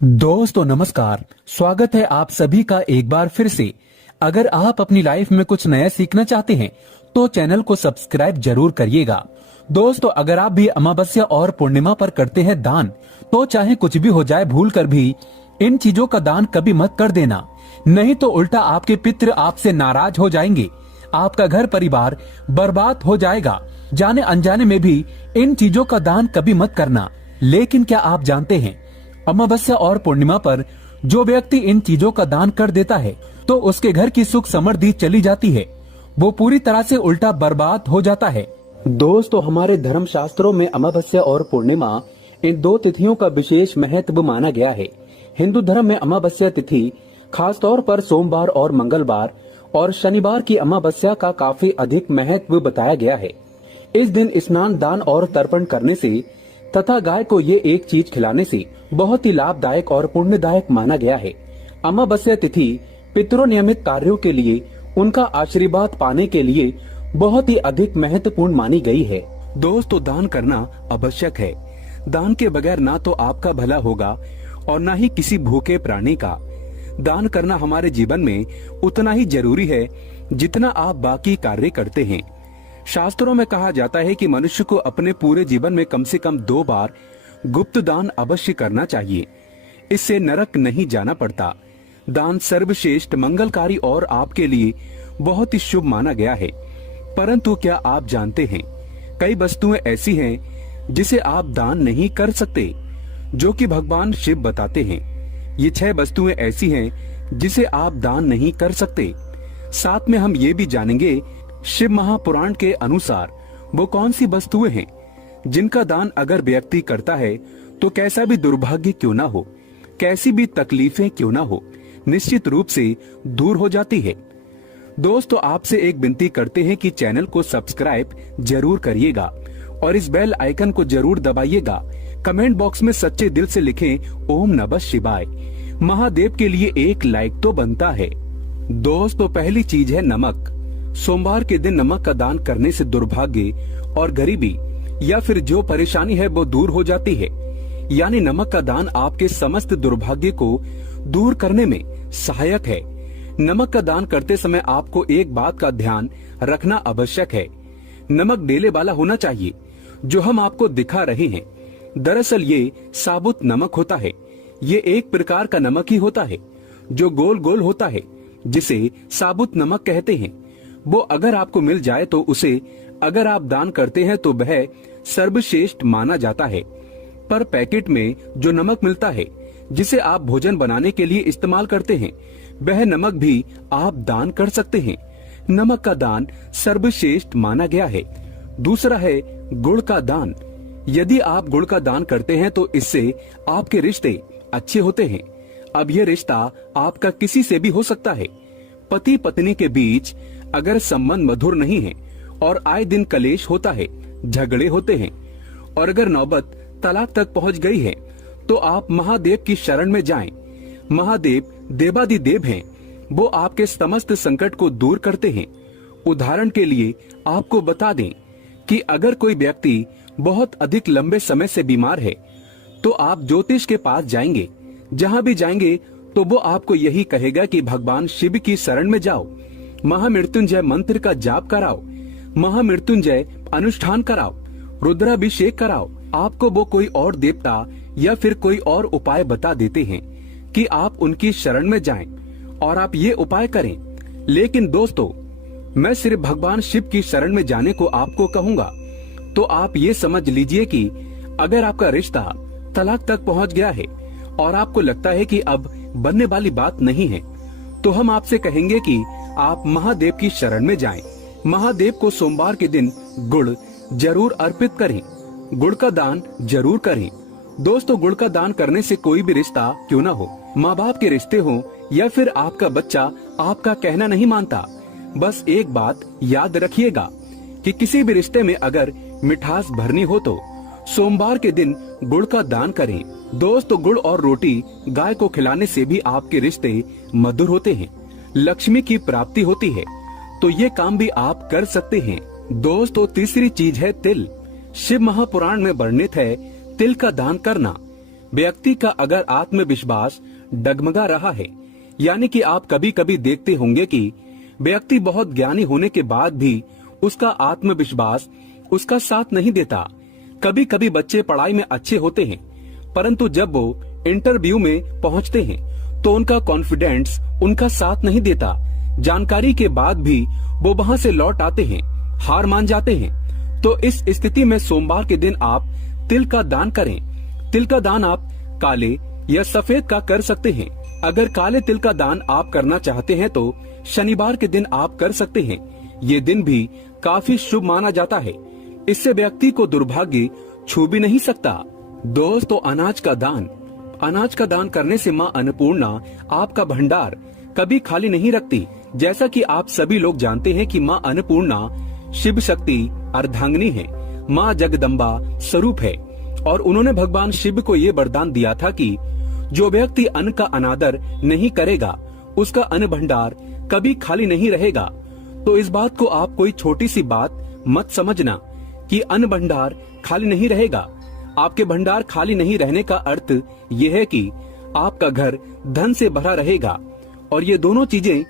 दोस्तों नमस्कार। स्वागत है आप सभी का एक बार फिर से। अगर आप अपनी लाइफ में कुछ नया सीखना चाहते हैं तो चैनल को सब्सक्राइब जरूर करिएगा। दोस्तों अगर आप भी अमावस्या और पूर्णिमा पर करते हैं दान तो चाहे कुछ भी हो जाए भूल कर भी इन चीजों का दान कभी मत कर देना, नहीं तो उल्टा आपके पितृ आपसे नाराज हो जाएंगे, आपका घर परिवार बर्बाद हो जाएगा। जाने अनजाने में भी इन चीजों का दान कभी मत करना। लेकिन क्या आप जानते हैं अमावस्या और पूर्णिमा पर जो व्यक्ति इन चीजों का दान कर देता है तो उसके घर की सुख समृद्धि चली जाती है, वो पूरी तरह से उल्टा बर्बाद हो जाता है। दोस्तों हमारे धर्म शास्त्रों में अमावस्या और पूर्णिमा इन दो तिथियों का विशेष महत्व माना गया है। हिंदू धर्म में अमावस्या तिथि खासतौर पर सोमवार और मंगलवार और शनिवार की अमावस्या का काफी अधिक महत्व बताया गया है। इस दिन स्नान, दान और तर्पण करने से तथा गाय को ये एक चीज खिलाने से बहुत ही लाभदायक और पुण्यदायक माना गया है। अमावस्या तिथि पितरों नियमित कार्यों के लिए उनका आशीर्वाद पाने के लिए बहुत ही अधिक महत्वपूर्ण मानी गई है। दोस्तों दान करना आवश्यक है। दान के बगैर ना तो आपका भला होगा और ना ही किसी भूखे प्राणी का। दान करना हमारे जीवन में उतना ही जरूरी है जितना आप बाकी कार्य करते हैं। शास्त्रों में कहा जाता है कि मनुष्य को अपने पूरे जीवन में कम से कम 2 बार गुप्त दान अवश्य करना चाहिए, इससे नरक नहीं जाना पड़ता। दान सर्वश्रेष्ठ, मंगलकारी और आपके लिए बहुत ही शुभ माना गया है। परंतु क्या आप जानते हैं कई वस्तुएं ऐसी हैं जिसे आप दान नहीं कर सकते, जो कि भगवान शिव बताते हैं। ये 6 वस्तुएं ऐसी हैं जिसे आप दान नहीं कर सकते। साथ में हम ये भी जानेंगे शिव महापुराण के अनुसार वो कौन सी वस्तुएं हैं जिनका दान अगर व्यक्ति करता है तो कैसा भी दुर्भाग्य क्यों ना हो, कैसी भी तकलीफें क्यों ना हो, निश्चित रूप से दूर हो जाती है। दोस्तों आपसे एक विनती करते हैं कि चैनल को सब्सक्राइब जरूर करिएगा और इस बेल आइकन को जरूर दबाइएगा। कमेंट बॉक्स में सच्चे दिल से लिखें ओम नमः शिवाय। महादेव के लिए एक लाइक तो बनता है। दोस्तों पहली चीज है नमक। सोमवार के दिन नमक का दान करने से दुर्भाग्य और गरीबी या फिर जो परेशानी है वो दूर हो जाती है। यानी नमक का दान आपके समस्त दुर्भाग्य को दूर करने में सहायक है। नमक का दान करते समय आपको एक बात का ध्यान रखना आवश्यक है, नमक डेले वाला होना चाहिए जो हम आपको दिखा रहे हैं। दरअसल ये साबुत नमक होता है। ये एक प्रकार का नमक ही होता है जो गोल गोल होता है, जिसे साबुत नमक कहते हैं। वो अगर आपको मिल जाए तो उसे अगर आप दान करते हैं तो वह सर्वश्रेष्ठ माना जाता है। पर पैकेट में जो नमक मिलता है जिसे आप भोजन बनाने के लिए इस्तेमाल करते हैं, वह नमक भी आप दान कर सकते हैं। नमक का दान सर्वश्रेष्ठ माना गया है। दूसरा है गुड़ का दान। यदि आप गुड़ का दान करते हैं तो इससे आपके रिश्ते अच्छे होते हैं। अब यह रिश्ता आपका किसी से भी हो सकता है। पति पत्नी के बीच अगर संबंध मधुर नहीं है और आए दिन कलेश होता है, झगड़े होते हैं और अगर नौबत तलाक तक पहुंच गई है तो आप महादेव की शरण में जाएं। महादेव देवादिदेव हैं। वो आपके समस्त संकट को दूर करते हैं। उदाहरण के लिए आपको बता दें कि अगर कोई व्यक्ति बहुत अधिक लंबे समय से बीमार है तो आप ज्योतिष के पास जाएंगे। जहां भी जाएंगे तो वो आपको यही कहेगा कि भगवान शिव की शरण में जाओ, महामृत्युंजय मंत्र का जाप कराओ, महामृत्युंजय अनुष्ठान कराओ, रुद्राभिषेक कराओ। आपको वो कोई और देवता या फिर कोई और उपाय बता देते हैं कि आप उनकी शरण में जाएं और आप ये उपाय करें। लेकिन दोस्तों मैं सिर्फ भगवान शिव की शरण में जाने को आपको कहूंगा तो आप ये समझ लीजिए कि अगर आपका रिश्ता तलाक तक पहुंच गया है और आपको लगता है कि अब बनने वाली बात नहीं है तो हम आपसे कहेंगे कि आप महादेव की शरण में जाएं। महादेव को सोमवार के दिन गुड़ जरूर अर्पित करें। गुड़ का दान जरूर करें। दोस्तों गुड़ का दान करने से कोई भी रिश्ता क्यों ना हो, माँ बाप के रिश्ते हो या फिर आपका बच्चा आपका कहना नहीं मानता, बस एक बात याद रखिएगा कि किसी भी रिश्ते में अगर मिठास भरनी हो तो सोमवार के दिन गुड़ का दान करें। दोस्तों गुड़ और रोटी गाय को खिलाने से भी आपके रिश्ते मधुर होते हैं, लक्ष्मी की प्राप्ति होती है। तो ये काम भी आप कर सकते हैं। दोस्तों तीसरी चीज है तिल। शिव महापुराण में वर्णित है तिल का दान करना। व्यक्ति का अगर आत्मविश्वास डगमगा रहा है, यानी कि आप कभी कभी देखते होंगे कि व्यक्ति बहुत ज्ञानी होने के बाद भी उसका आत्मविश्वास उसका साथ नहीं देता। कभी कभी बच्चे पढ़ाई में अच्छे होते हैं, परंतु जब वो इंटरव्यू में पहुंचते हैं तो उनका कॉन्फिडेंस उनका साथ नहीं देता। जानकारी के बाद भी वो वहां से लौट आते हैं, हार मान जाते हैं। तो इस स्थिति में सोमवार के दिन आप तिल का दान करें। तिल का दान आप काले या सफेद का कर सकते हैं। अगर काले तिल का दान आप करना चाहते हैं तो शनिवार के दिन आप कर सकते हैं। ये दिन भी काफी शुभ माना जाता है। इससे व्यक्ति को दुर्भाग्य छू भी नहीं सकता। दोस्तों, अनाज का दान करने से माँ अन्नपूर्णा आपका भंडार कभी खाली नहीं रखती। जैसा कि आप सभी लोग जानते हैं कि माँ अन्नपूर्णा शिव शक्ति अर्धांगिनी है, माँ जगदम्बा स्वरूप है और उन्होंने भगवान शिव को ये वरदान दिया था कि जो व्यक्ति अन्न का अनादर नहीं करेगा उसका अन्न भंडार कभी खाली नहीं रहेगा। तो इस बात को आप कोई छोटी सी बात मत समझना कि अन्न भंडार खाली नहीं रहेगा। आपके भंडार खाली नहीं रहने का अर्थ ये है कि आपका घर धन से भरा रहेगा और ये दोनों चीजें